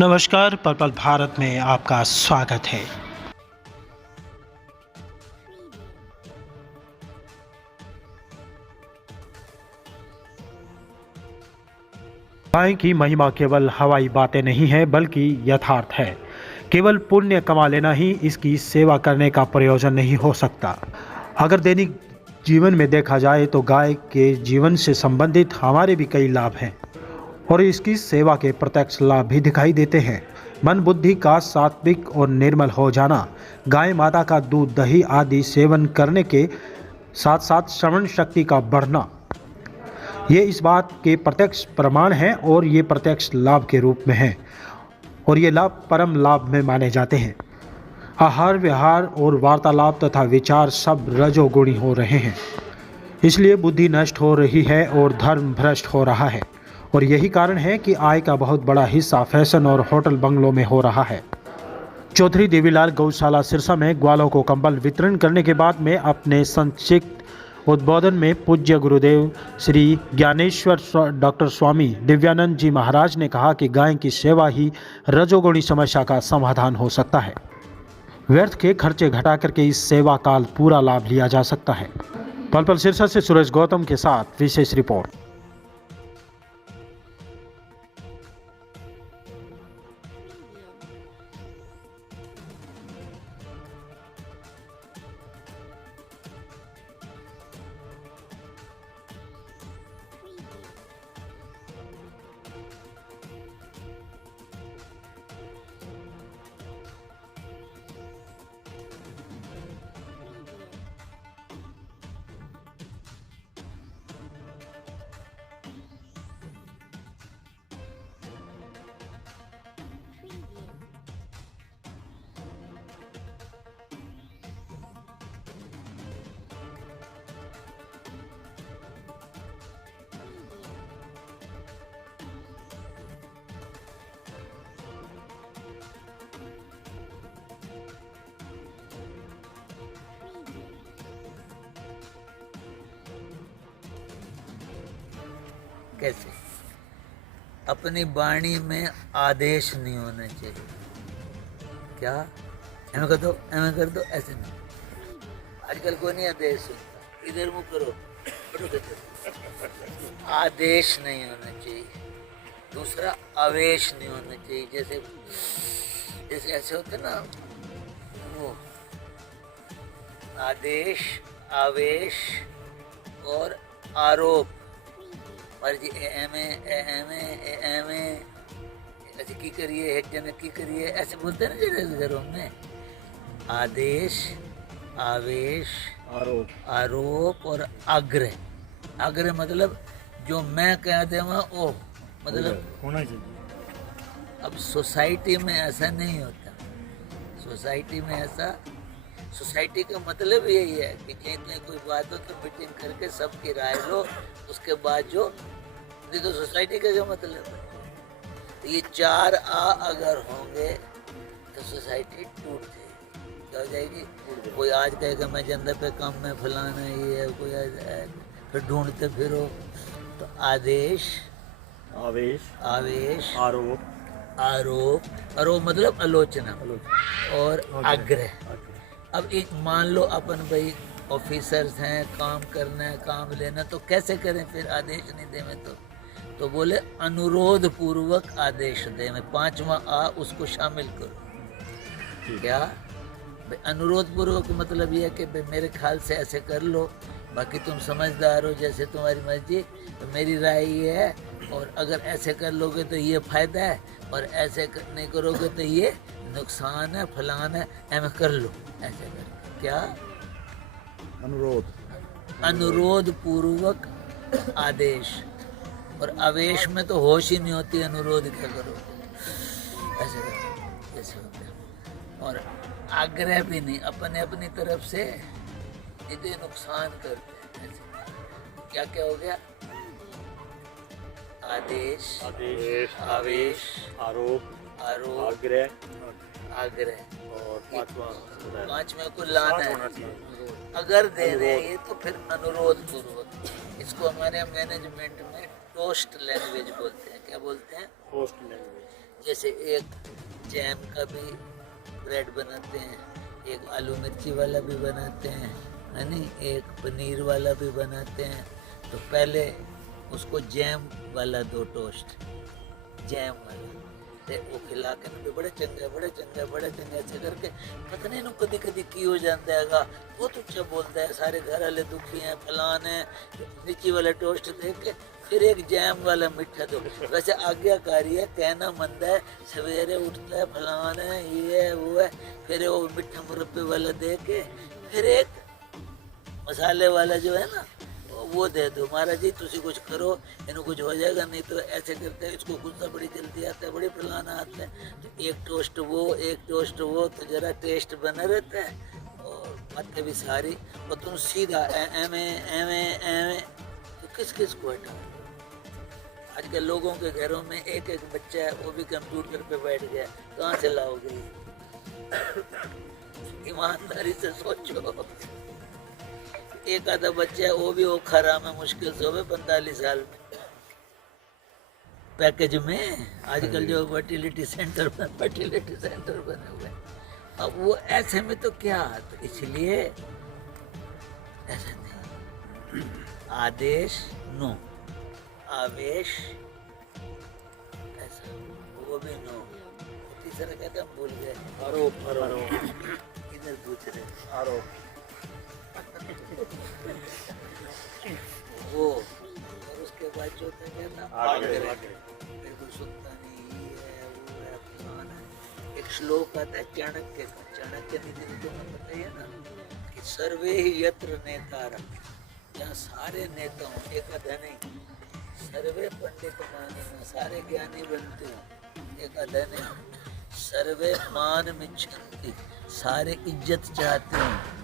नमस्कार, पर्पल भारत में आपका स्वागत है। गाय की महिमा केवल हवाई बातें नहीं है बल्कि यथार्थ है। केवल पुण्य कमा लेना ही इसकी सेवा करने का प्रयोजन नहीं हो सकता। अगर दैनिक जीवन में देखा जाए तो गाय के जीवन से संबंधित हमारे भी कई लाभ हैं और इसकी सेवा के प्रत्यक्ष लाभ भी दिखाई देते हैं। मन बुद्धि का सात्विक और निर्मल हो जाना, गाय माता का दूध दही आदि सेवन करने के साथ साथ श्रवण शक्ति का बढ़ना, ये इस बात के प्रत्यक्ष प्रमाण हैं और ये प्रत्यक्ष लाभ के रूप में हैं और ये लाभ परम लाभ में माने जाते हैं। आहार विहार और वार्तालाप तथा विचार सब रजोगुणी हो रहे हैं, इसलिए बुद्धि नष्ट हो रही है और धर्म भ्रष्ट हो रहा है और यही कारण है कि आय का बहुत बड़ा हिस्सा फैशन और होटल बंगलों में हो रहा है। चौधरी देवीलाल गौशाला सिरसा में ग्वालों को कंबल वितरण करने के बाद में अपने संक्षिप्त उद्बोधन में पूज्य गुरुदेव श्री ज्ञानेश्वर डॉक्टर स्वामी दिव्यानंद जी महाराज ने कहा कि गाय की सेवा ही रजोगुणी समस्या का समाधान हो सकता है। व्यर्थ के खर्चे घटा करके इस सेवा का पूरा लाभ लिया जा सकता है। पलपल सिरसा से सुरेश गौतम के साथ विशेष रिपोर्ट। कैसे अपनी वाणी में आदेश नहीं होना चाहिए। क्या एम कर दो ऐसे नहीं। आजकल कोई नहीं आदेश होता, इधर मुँह करो, आदेश नहीं होना चाहिए। दूसरा आवेश नहीं होना चाहिए। जैसे जैसे ऐसे होते ना, वो आदेश, आवेश और आरोप। और जी ऐसे की करिए, एक जन की करिए, ऐसे बोलते हैं ना जैसे घरों में। आदेश, आवेश, आरोप और आग्रह। आग्रह मतलब जो मैं कह दूँगा वो मतलब होना चाहिए। अब सोसाइटी में ऐसा नहीं होता। सोसाइटी का मतलब यही है कि कहीं कोई बात हो तो मीटिंग करके सबकी राय लो, उसके बाद जो नहीं तो सोसाइटी का क्या मतलब है। तो ये 4 आ अगर होंगे तो सोसाइटी टूट जाएगी। क्या हो जाएगी? कोई आज कहेगा मैं जनता पे काम में फलाना ये है, कोई फिर ढूंढते फिरो। तो आदेश, आवेश, आरोप मतलब आलोचना और आग्रह। अब एक मान लो अपन भाई ऑफिसर्स हैं, काम करना है, काम लेना, तो कैसे करें फिर आदेश नहीं दे में तो बोले अनुरोध पूर्वक आदेश दे में 5वां आ उसको शामिल करो। क्या भाई अनुरोध पूर्वक मतलब ये है कि भाई मेरे ख्याल से ऐसे कर लो, बाकी तुम समझदार हो, जैसे तुम्हारी मर्जी, तो मेरी राय ये है, और अगर ऐसे कर लोगे तो ये फायदा है और ऐसे नहीं करोगे तो ये नुकसान है, फलान है, ऐसे कर लो। ऐसे कर क्या अनुरोध पूर्वक आदेश। और आवेश में तो होश ही नहीं होती, अनुरोध क्या करो, ऐसे करो जैसे होते हैं। और आग्रह भी नहीं, अपनी तरफ से इतने नुकसान करते हैं। ऐसे क्या क्या हो गया? आदेश, आवेश, आरोप, आग्रह और 5वां को लाना है। अगर दे रहे ये तो फिर अनुरोध पूर्वक। इसको हमारे मैनेजमेंट में टोस्ट लैंग्वेज बोलते हैं। क्या बोलते हैं? Post language. जैसे एक जैम का भी ब्रेड बनाते हैं, एक आलू मिर्ची वाला भी बनाते हैं, है नहीं, एक पनीर वाला भी बनाते हैं। तो पहले उसको जैम वाला दो टोस्ट, जैम वाला ते वो खिला के ना भी बड़े चंगे अच्छे करके पता नहीं कदी कदी की हो जाता हैगा, बहुत अच्छा बोलता है, सारे घर वाले दुखी हैं, फलान है, नीची वाला टोस्ट दे के फिर एक जैम वाला मिठा दो। वैसे आज्ञाकारी है, कहना मंद है, सवेरे उठता है, फलान है, ये है वो है, फिर वो मिठा मुरब्बे वाला दे के फिर एक मसाले वाला जो है ना वो दे दो। महाराज जी तुसी कुछ करो, इन्हें कुछ हो जाएगा, नहीं तो ऐसे करते हैं, इसको गुस्सा बड़ी जल्दी आता है, बड़ी फलाना आता है। तो एक टोस्ट वो, एक टोस्ट वो, तो जरा टेस्ट बना रहता है और बातें भी सारी। और तुम सीधा एमे एमे एमे तो किस किस को हटाओ। आजकल लोगों के घरों में एक एक बच्चा है, वो भी कंप्यूटर पे बैठ गया, कहाँ से लाओगे? ईमानदारी से सोचो। एक आधा बच्चा है, वो भी वो खरा में मुश्किल से हो 45 साल में पैकेज में। आजकल जो फर्टिलिटी सेंटर बने हुए हैं, अब वो ऐसे में तो क्या, तो इसलिए ऐसा नहीं, आदेश नो, आवेश ऐसा, वो भी नो। तीसरा कहता हम भूल गए, आरोप आरोप इधर पूछ रहे आरोप वो, और उसके बाद जो होता है क्या था, आग्रह। बिल्कुल सुनता नहीं, ये है वो है फलाना है। एक श्लोक आता है चाणक्य का, चाणक्य नीति तुम्हें पता ही है ना, कि सर्वे ही यत्र नेतारः, जहाँ सारे नेता हों, एक आधा नहीं, सर्वे पंडित मानिनः, सारे ज्ञानी बनते हो, एक आधा नहीं, सर्वे मान मिच्छन्ति, सारे इज्जत चाहते हैं,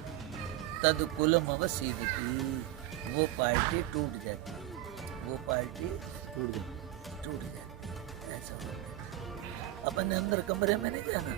तद कुलम अवसीदति, वो पार्टी टूट जाती है, वो पार्टी टूट जाती है। ऐसा होता है। अपन ने अंदर कमरे में नहीं जाना,